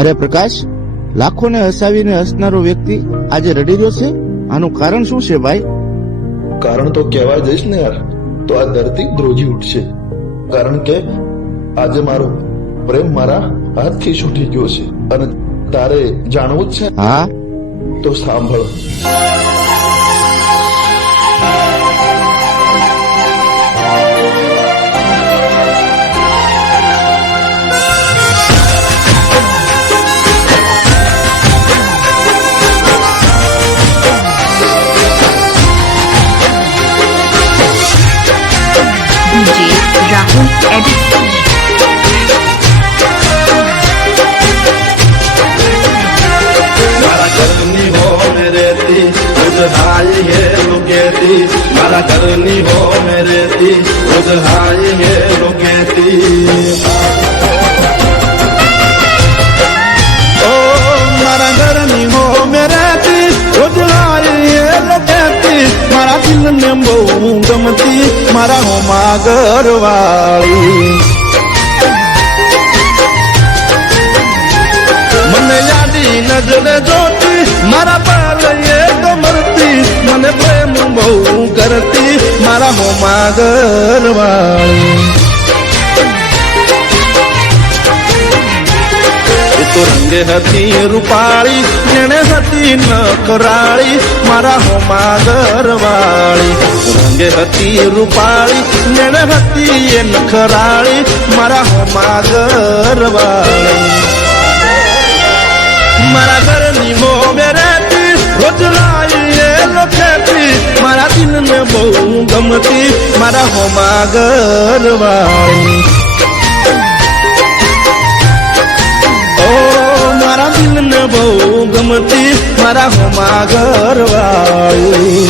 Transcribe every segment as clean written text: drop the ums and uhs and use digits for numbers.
અરે પ્રકાશ, લાખોને હસાવીને હસનારો વ્યક્તિ આજે રડી રહ્યો છે. આનું કારણ શું છે ભાઈ? કારણ તો કહેવાય જઈશ ને યાર તો આ ધરતી ધ્રુજી ઉઠશે. કારણ કે આજે મારો પ્રેમ મારા હાથથી છૂટી ગયો છે. અને તારે જાણવું જ છે? હા, તો સાંભળ. राहुल एडिट મારા ઘરની હો મેરેતી ઉજહાઈ હે લુકેતી. મારા ઘરની હો મેરેતી ઉજહાઈ હે લુકેતી. ઓ મારા ઘરની હો મેરેતી ઉજહાઈ હે લુકેતી. મારા દિલને બહુ ગમતી મારા હોમાં ઘરવાળી. મને યાદી નજરે જોતી મારા પાલયે ગમરતી. મને પ્રેમ બહુ કરતી મારા હોમાં ઘરવાળી. એ તો રંગે હતી રૂપાળી જેણે હતી નકરાળી મારા હોમાં ઘરવાળી. રંગે હતી રૂપાળી જેણે હતી એ નખરાળી મારા હોમાં ઘરવાળી. મારા ઘરની મો મેરેતી રોજ લાઈએ લખેતી. મારા દિલને બહુ ગમતી મારા હોમાં ઘરવાળી. ઓ મારા દિલને બહુ ગમતી મારા હોમાં ઘરવાળી.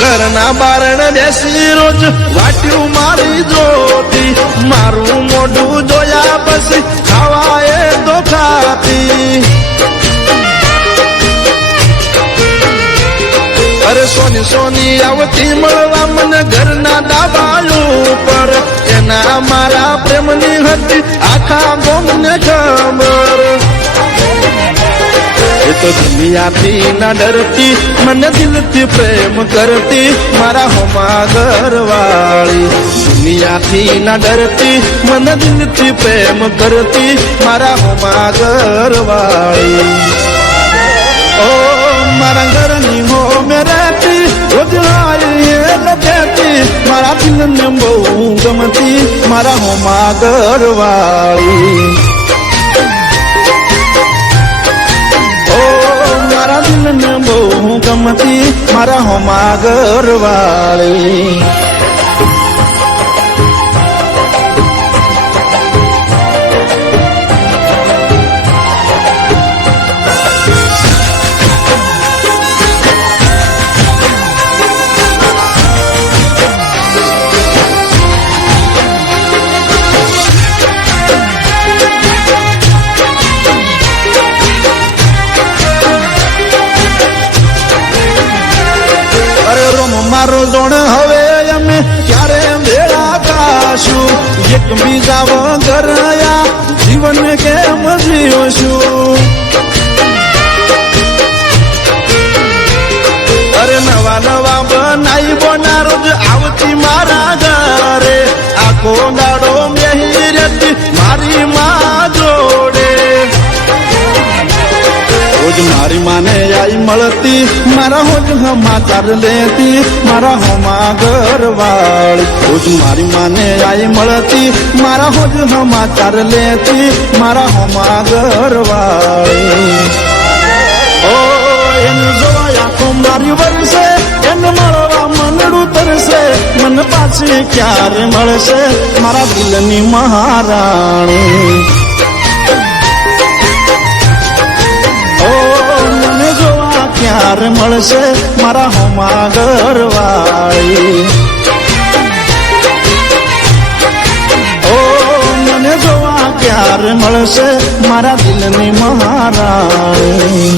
ઘરના બારણ બેસી રોજ વાટ્યું મારી જોતી. મારું મોઢું જોયા પછી ખાવા એ તો ખાતી. અરે સોની સોની આવતી મળવા મને ઘરના દાબાયું પર. એના મારા પ્રેમની હતી આખા ગોમને ખબર. એ તો દુનિયાથી ના ડરતી મને દિલથી પ્રેમ કરતી મારા હોમાં ઘરવાળી. દુનિયાથી ના ડરતી મને દિલથી પ્રેમ કરતી મારા હોમાં ઘરવાળી. ઓ મારા ઘરની હો મેરેતી રોજ લાઈએ લખેતી. મારા દિલને બહુ ગમતી મારા હોમાં ઘરવાળી. મારા દિલને બહુ ગમતી મારા હોમાં ઘરવાળી. મારો જોણ હવે અમે ક્યારે ભેળા થાશું. એકબીજા વગર જીવન કેમ જીવશું. અરે નવા નવા બનાઈ બોના રોજ આવતી મારા ઘરે. આખો દાડો મેહી રહેતી મારી માં જોડે. રોજ મારી માને આઈ મળતી મારા હોજ સમાચાર લેતી મારા હોમાં ઘરવાળી. રોજ મારી માને આઈ મળતી મારા હોજ સમાચાર લેતી મારા હોમાં ઘરવાળી. ઓ એને જોવા આખો મારી વરસે એને મળવા મનડું તરસે. મને પાછી ક્યારે મળશે મારા દિલની મહારાણી. ક્યારે મળશે મારા હોમા ઘરવાળી ઓ મને જોવા ક્યારે મળશે મારા દિલની મહારાણી